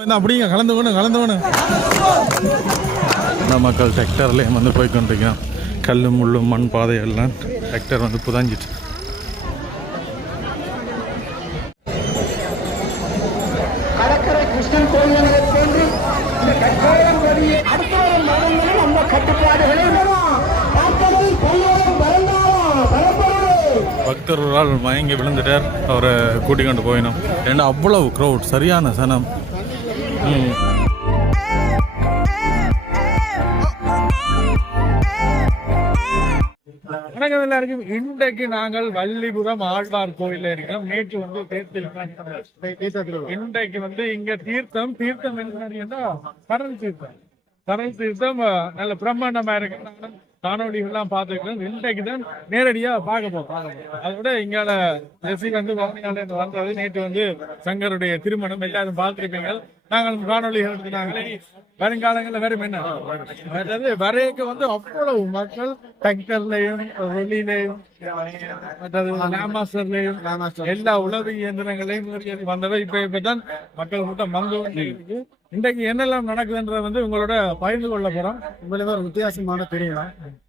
என்ன அப்படிங்க? கலந்து வேணும் கலந்து வேணும் இந்த மக்கள் டிராக்டர்லேயும் வந்து போய் கொண்டிருக்கிறான் கல் முள்ளும் மண் பாதை எல்லாம் டிராக்டர் வந்து புதாஞ்சிட்டு. பக்தர்களால் மயங்கி விழுந்துட்டார். அவரை கூட்டிக் கொண்டு போயினோம். ஏன்னா அவ்வளவு க்ரௌட் சரியான சனம். வணக்கம் எல்லாருக்கும். இன்றைக்கு நாங்கள் வள்ளிபுரம் ஆழ்வார் கோயில இருக்கிறோம். நேற்று வந்து தேர்தல் இன்றைக்கு வந்து இங்க தீர்த்தம். தீர்த்தம் என்ன கடல் தீர்த்தம். கடல் தீர்த்தம் நல்ல பிரம்மாண்டமா இருக்கு. காணொலிகள்லாம் பார்த்துருக்கோம் இன்றைக்கு தான் நேரடியா பார்க்க போறோம். அதோட இங்கால ஜெசி வந்து வவுனியால வந்தது. நேற்று வந்து சங்கருடைய திருமணம். எல்லாரும் பார்த்துருக்கீங்க நாங்கள் காணொலிகள் எடுத்துனாங்களே வருங்காலங்களில் வரும் என்ன? அதாவது வரையக்கு வந்து அவ்வளவு மக்கள் டிராக்டர்லயும் வெளியிலையும் மற்றது லேமாஸ்டர்லயும் எல்லா உளவு இயந்திரங்களையும் வந்தவை. இப்ப இப்பதான் மக்கள் கூட்டம் வந்து இன்றைக்கு என்னெல்லாம் நடக்குதுன்றத வந்து உங்களோட பகிர்ந்து கொள்ள போறோம். உங்களை ஒரு வித்தியாசமான தெரியும்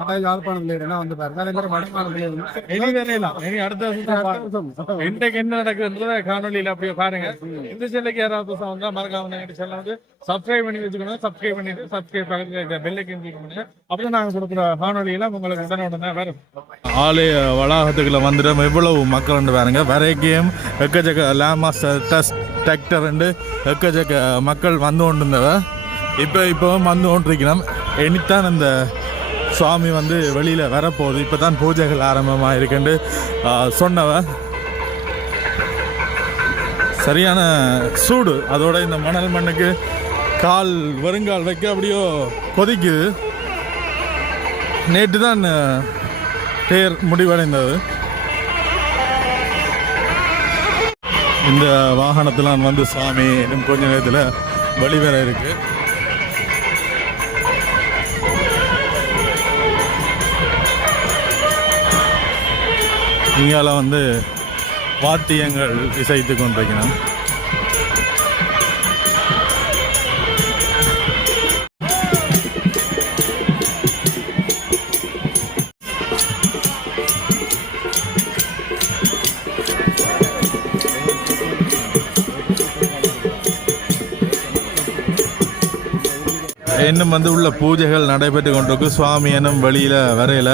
ஆனால் யாழ்ப்பாணம் பிள்ளைகள் வந்து பாருங்க. வடமான பிள்ளைகள் இனி வரையலாம் இனி அடுத்த வருஷம். இன்றைக்கு என்ன நடக்குதுன்றத காணொலியில அப்படியே பாருங்க. இந்த செல்லுக்கு யாராவது வந்தா மறக்காம செல்ல வந்து சப்ஸ்கிரைப் பண்ணி வச்சுக்கணும். சப்ஸ்கிரைப் பண்ணிட்டு சப்ஸ்கிரைப் பக்கத்துல இருக்க ஐக்கன் கிளிக் பண்ணுங்க. அப்பதான் நாங்க கொடுக்குற காணொலியெல்லாம் உங்களுக்கு உடனே உடனே வரும். ஆலய வளாகத்துக்குள்ள வந்துடும் எவ்வளவு மக்கள் வந்து பாருங்க. வரைக்கும் எக்கச்சக்க லேமாஸ்டர் டஸ்ட் டிராக்டர் எக்கச்சக்க மக்கள் வந்து கொண்டிருந்தவ. இப்போ இப்போ வந்து கொண்டிருக்கணும் எனித்தான் அந்த சுவாமி வந்து வெளியில் வரப்போகுது. இப்போ தான் பூஜைகள் ஆரம்பமாக இருக்குன்னு சொன்னவ. சரியான சூடு. அதோட இந்த மணல் மண்ணுக்கு கால் வருங்கால் வைக்க அப்படியோ கொதிக்குது. நேற்று தான் பேர் தேர் முடிவடைந்தது. இந்த வாகனத்தில் வந்து சாமி இன்னும் கொஞ்ச நேரத்தில் வெளிவர இருக்கு. இங்கால வந்து வாத்தியங்கள் இசைத்து கொண்டிருக்கிறேன். இன்னும் வந்து உள்ள பூஜைகள் நடைபெற்று கொண்டிருக்கு. சுவாமி எனும் வெளியில் வரையில.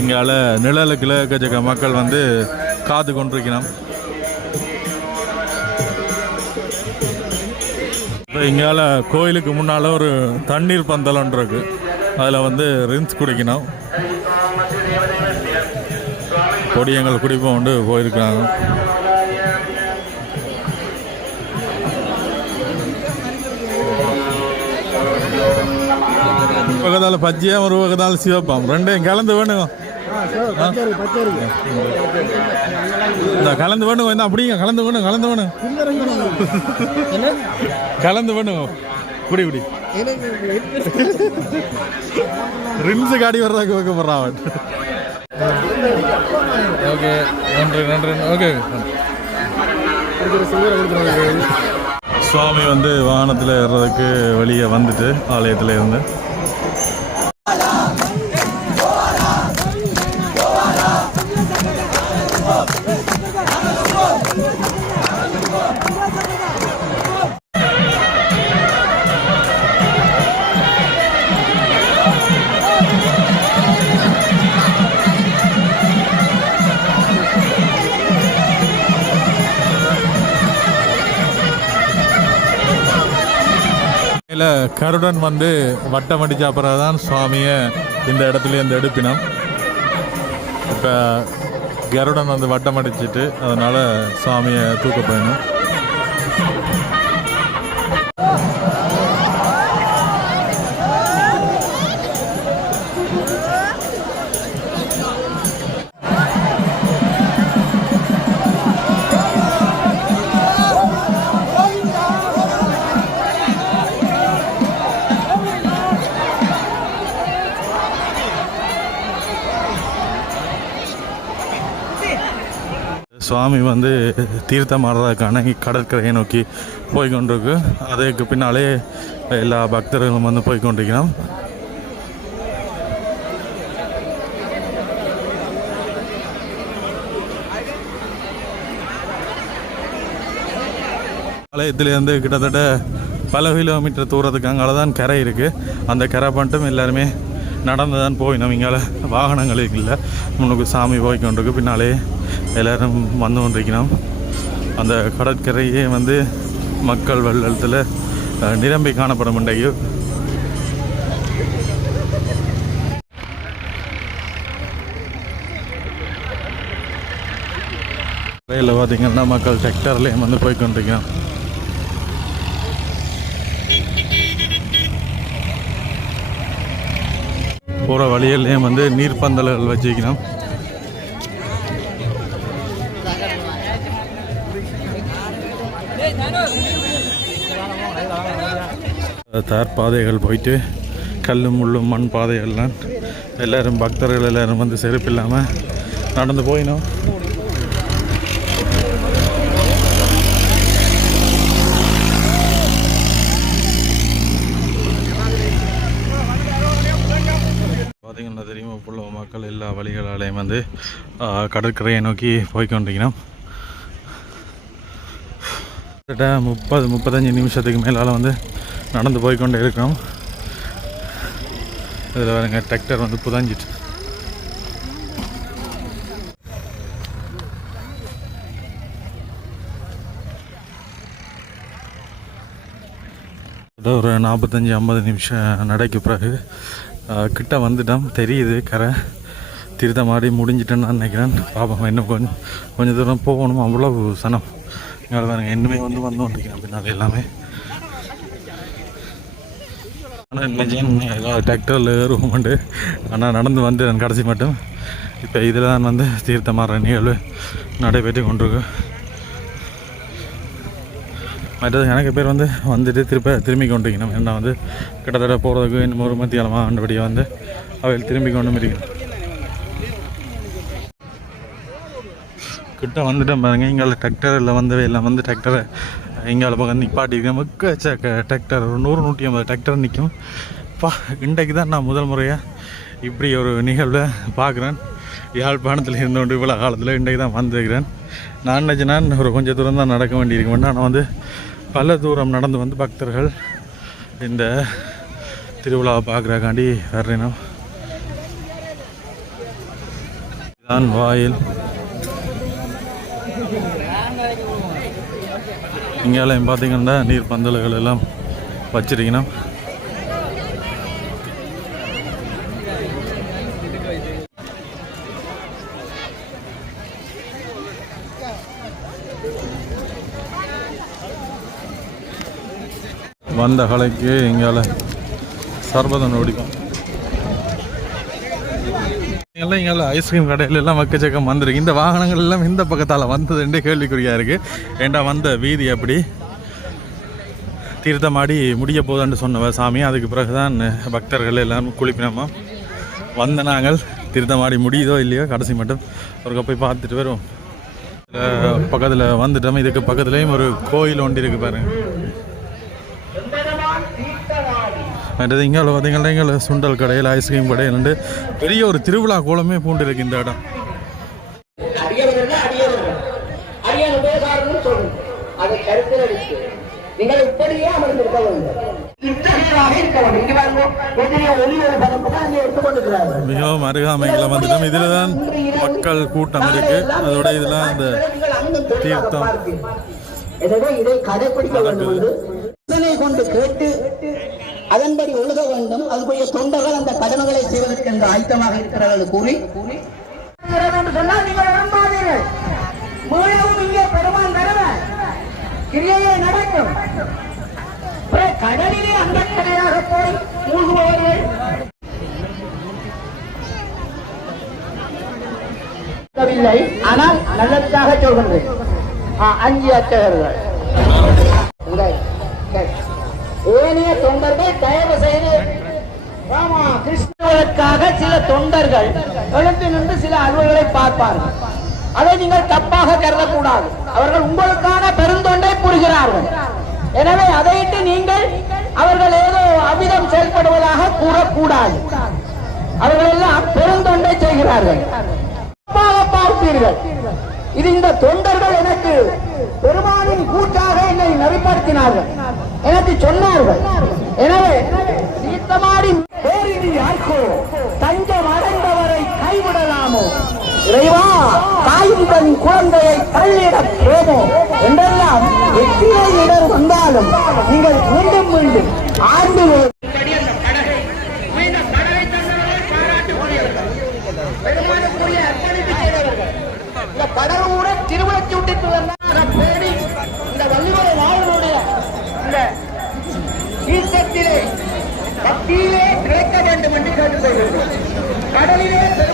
இங்கால நிழலுக்குள்ள எக்கச்சக்க மக்கள் வந்து காத்து கொண்டிருக்கிறோம். இப்போ இங்கால கோயிலுக்கு முன்னால் ஒரு தண்ணீர் பந்தலம் இருக்கு. அதில் வந்து ரின்ஸ் குடிக்கணும். கொடியங்கள் குடிப்போம் கொண்டு போயிருக்காங்க. பக்கத்தால் பச்சையா ஒரு பக்கத்தால் சிவப்பாம். ரெண்டையும் கலந்து வேணுங்க. இந்த கலந்து வேணுங்க என்ன அப்படிங்க கலந்து வேணும் கலந்து வேணும் கலந்து வேணுங்க. குடி குடி ரின்ஸு காடி வர்றதுக்கு வைக்க ஓகே நன்றி நன்றி ஓகே. சுவாமி வந்து வாகனத்தில் ஏறுறதுக்கு வெளியே வந்துட்டு ஆலயத்தில் இருந்து. காலையில் கருடன் வந்து வட்டம் அடிச்ச அப்புறம் தான் சுவாமியை இந்த இடத்துல இந்த எடுப்பினோம். இப்போ கருடன் வந்து வட்டம் அடிச்சிட்டு அதனால் சுவாமியை தூக்க போயணும் சுவாமி வந்து தீர்த்தமாடுறதுக்கான கடற்கரையை நோக்கி போய் கொண்டிருக்கு அதுக்கு பின்னாலே எல்லா பக்தர்களும் வந்து போய் கொண்டிருக்கிறோம் ஆலயத்திலேருந்து கிட்டத்தட்ட பல கிலோமீட்டர் தூரத்துக்கு அங்கே தான் கரை இருக்குது அந்த கரை மட்டும் எல்லாருமே நடந்து தான் போயினோம் இங்கால வாகனங்கள் இல்லை. முன்னுக்கு சாமி போய்கொண்டிருக்கு. பின்னாலே எல்லோரும் வந்து கொண்டிருக்கணும் அந்த கடற்கரையே வந்து மக்கள் வெள்ளத்தில் நிரம்பி காணப்படும் இன்றைக்கு. கரையில் பார்த்தீங்கன்னா மக்கள் டிராக்டர்லேயும் வந்து போய் கொண்டிருக்கோம் போகிற வழியிலையும் வந்து நீர்ப்பந்தல்கள் வச்சுக்கணும் தார் பாதைகள் போயிட்டு கல்லும் முள்ளும் மண் பாதைகள்லாம் எல்லோரும் பக்தர்கள் எல்லோரும் வந்து செருப்பு இல்லாமல் நடந்து போயினோம். பார்த்தீங்கன்னா தெரியும்? புள்ள மக்கள் எல்லா வழிகளாலையும் வந்து கடற்கரையை நோக்கி போய்கொண்டிருக்கணும் கிட்டத்தட்ட முப்பது முப்பத்தஞ்சு நிமிஷத்துக்கு மேலால் வந்து நடந்து போய் இருக்கோம். இருக்கிறோம் இதில் பாருங்க டிராக்டர் வந்து புதஞ்சிட்டு. ஒரு நாற்பத்தஞ்சி ஐம்பது நிமிஷம் நடைக்கு பிறகு கிட்ட வந்துட்டோம். தெரியுது கரை திருத்த மாதிரி முடிஞ்சிட்டேன்னு நினைக்கிறேன். பாப்போம் இன்னும் கொஞ்சம் கொஞ்சம் தூரம் போகணும். அவ்வளோ சனம். இங்கே பாருங்க இன்னுமே வந்து வந்தோம் நினைக்கிறேன் பின்னால் எல்லாமே. ஆனால் இன்னைக்கு டிராக்டரில் ஏறுவோம்ண்டு. ஆனால் நடந்து வந்து நான் கடைசி மட்டும். இப்போ இதில் தான் வந்து தீர்த்தமாற நிகழ்வு நடைபெற்று கொண்டிருக்கு. மற்றது எனக்கு பேர் வந்து வந்துட்டு திருப்ப திரும்பி கொண்டிருக்கணும். என்ன வந்து கிட்டத்தட்ட போகிறதுக்கு இன்னும் ஒரு மத்தியாலமாக ஆண்டபடியாக வந்து அவையில் திரும்பி கொண்டு இருக்கணும் கிட்ட வந்துட்டேன் பாருங்க. டிராக்டர் இல்லை வந்தவே எல்லாம் வந்து டிராக்டரை எங்கால பக்கம் நிப்பாட்டிருக்கேன் மிக்க டிராக்டர் ஒரு நூறு நூற்றி ஐம்பது டிராக்டர் நிற்கும் பா இன்றைக்கு தான் நான் முதல் முறையாக இப்படி ஒரு நிகழ்வை பார்க்குறேன். யாழ்ப்பாணத்தில் இருந்தோண்டு இவ்வளோ காலத்தில் இன்றைக்கு தான் வந்திருக்கிறேன் நான் நினச்சேன் நான் ஒரு கொஞ்சம் தூரம் தான் நடக்க வேண்டியிருக்கேன் நான் வந்து பல தூரம் நடந்து வந்து பக்தர்கள் இந்த திருவிழாவை பார்க்குறக்காண்டி வர்றேனும் தான் வாயில். இங்கேயும் பார்த்தீங்கன்னா நீர் பந்தல்கள் எல்லாம் வச்சிருக்கணும். வந்த கலைக்கு இங்கால சர்பதம் நோடிக்கும் எல்லாம் இங்கே ஐஸ்கிரீம் கடையில எல்லாம் வக்கச்சக்கம் வந்திருக்கு இந்த வாகனங்கள் எல்லாம் இந்த பக்கத்தால் வந்ததுன்றே கேள்விக்குறியாக இருக்குது ஏண்டா வந்த வீதி அப்படி தீர்த்தமாடி முடிய போதான்னு சொன்னவ சாமி. அதுக்கு பிறகுதான் பக்தர்கள் எல்லாம் குளிப்பினோமா. வந்த நாங்கள் தீர்த்தமாடி முடியுதோ இல்லையோ கடைசி மட்டும் ஒரு போய் பார்த்துட்டு வருவோம். பக்கத்தில் வந்துட்டோம். இதுக்கு பக்கத்துலேயும் ஒரு கோயில் ஒன்று இருக்கு பாருங்கள் மற்றது இங்கே பார்த்தீங்கன்னா இங்கே சுண்டல் கடையில் ஐஸ்கிரீம் கடையில் வந்து பெரிய ஒரு திருவிழா கோலமே பூண்டு இருக்கு இந்த இடம். நீங்கள் இப்படியே அமர்ந்திருக்க வேண்டும் மிகவும் அருகாமையில் வந்துட்டோம். இதில் தான் மக்கள் கூட்டம் இருக்கு. அதோட இதெல்லாம் அந்த தீர்த்தம் எனவே இதை கடைபிடிக்க வேண்டும் என்று. கொண்டு கேட்டு அதன்படி ஒழுக வேண்டும். அதுக்குரிய தொண்டர்கள் அந்த கடமைகளை செய்வதற்கு என்று ஆயத்தமாக இருக்கிறார்கள் கூறி. என்று சொன்னால் நீங்கள் நம்பாதீர்கள். மீளவும் இங்கே பெருமான் கடமை கிரியையே நடக்கும். கடலிலே அந்த கடையாக போய் மூழ்குபவர்கள். இல்லை. ஆனால் நல்லதுக்காக சொல்கின்றேன். ஆ, அஞ்சு அச்சகர்கள் இந்த, ஏனைய தொண்டர்கள் தயவு செய்து ஆமா கிருஷ்ணர்களுக்காக சில தொண்டர்கள் எழுந்து நின்று சில அலுவல்களை பார்ப்பார்கள். அதை நீங்கள் தப்பாக கருதக்கூடாது. அவர்கள் உங்களுக்கான பெருந்தொண்டை புரிகிறார்கள். எனவே அதையிட்டு நீங்கள் அவர்கள் ஏதோ அமிதம் செயல்படுவதாக கூறக்கூடாது. அவர்கள் எல்லாம் பெருந்தொண்டை செய்கிறார்கள். தப்பாக பார்ப்பீர்கள். இது இந்த தொண்டர்கள் எனக்கு பெருமானின் கூட்டாக என்னை நெறிப்படுத்தினார்கள். எனக்கு சொன்னார்கள். எனவே சீத்தமாடி பேரிடி யாருக்கோ தஞ்சம் அடைந்தவரை கைவிடலாமோ? இறைவா தாயும் தன் குழந்தையை தள்ளிட போமோ? என்றெல்லாம் எத்தனை இடர் வந்தாலும் நீங்கள் மீண்டும் மீண்டும் ஆண்டு கடலிலே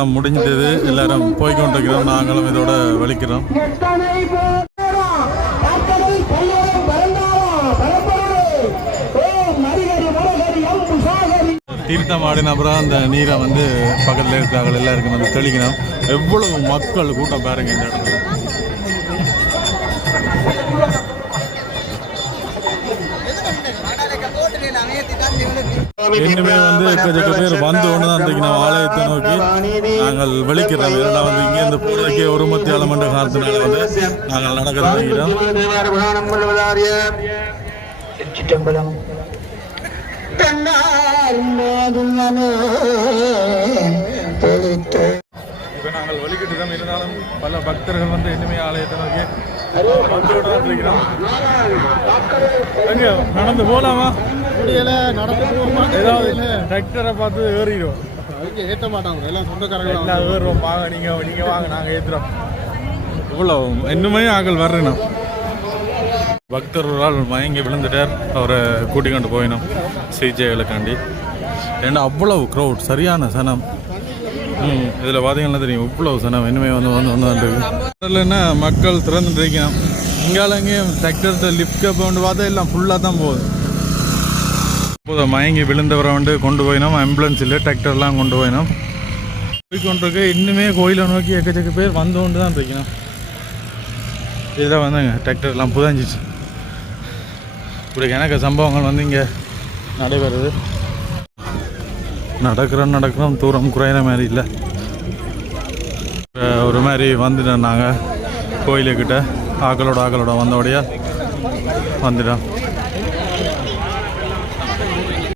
எல்லாம் முடிஞ்சது. எல்லாரும் போய் கொண்டிருக்கிறோம் நாங்களும் இதோட வலிக்கிறோம். தீர்த்தம் ஆடின அப்புறம் அந்த நீரை வந்து பக்கத்தில் இருக்கிறாங்க எல்லாருக்கும் வந்து தெளிக்கணும். எவ்வளவு மக்கள் கூட்டம் பாருங்க இந்த இடத்துல. இனிமே வந்து எக்கச்சக்க பேர் வந்து ஒன்று தான் இன்றைக்கு நம்ம ஆலயத்தை நோக்கி நாங்கள் வெளிக்கிறோம் ஏன்னா வந்து இங்கேருந்து போகிறதுக்கே ஒரு மத்திய ஆலமண்ட காலத்தினால வந்து நாங்கள் நடக்க தொடங்கிட்டோம் சிற்றம்பலம் தன்னார் மேதுமனே தெளித்து. இப்போ நாங்கள் வழிகிட்டு தான் இருந்தாலும் பல பக்தர்கள் வந்து இனிமே ஆலயத்தை நோக்கி வந்து இருக்கிறோம். நடந்து போகலாமா முடியல நடந்து போகுமா? ஏதாவது டிராக்டரை பார்த்து ஏறிடும் அதுக்கு ஏற்ற மாட்டாங்க. எல்லாம் சொந்தக்காரங்க எல்லாம் ஏறுறோம். வாங்க நீங்க நீங்க வாங்க நாங்க ஏத்துறோம். இவ்வளோ இன்னுமே ஆக்கள் வர்றேன் பக்தர் ஒரு ஆள் மயங்கி விழுந்துட்டார். அவரை கூட்டி கொண்டு போயினோம். சிஜேகளுக்காண்டி ஏன்னா அவ்வளவு க்ரௌட் சரியான சனம். ம் இதில் பார்த்தீங்கன்னா தெரியும். இவ்வளவு சனம் இனிமே வந்து வந்து வந்து வந்துருக்கு அதில் என்ன மக்கள் திறந்துட்டு இருக்கணும். இங்கால எங்கேயும் டிராக்டர் லிஃப்ட் கப் வந்து பார்த்தா எல்லாம் ஃபுல்லாக தான் போகுது. இப்போது மயங்கி விழுந்தவரை வந்து கொண்டு போயினோம். ஆம்புலன்ஸ் இல்லை டிராக்டர்லாம் கொண்டு போயினோம். போய்கொண்டிருக்கு இன்னுமே கோயிலை நோக்கி எக்கச்சக்க பேர் வந்து கொண்டு தான் இருக்கணும் இதில் வந்துங்க டிராக்டர்லாம் புதஞ்சிச்சு. இப்படி எனக்கு சம்பவங்கள் வந்து இங்கே நடைபெறுது. நடக்கிறோம் நடக்கிறோம். தூரம் குறையிற மாதிரி இல்லை. ஒரு மாதிரி வந்துட்டோம் நாங்கள் கோயிலுக்கிட்ட. ஆக்களோட ஆக்களோட வந்தோடைய வந்துட்டோம்.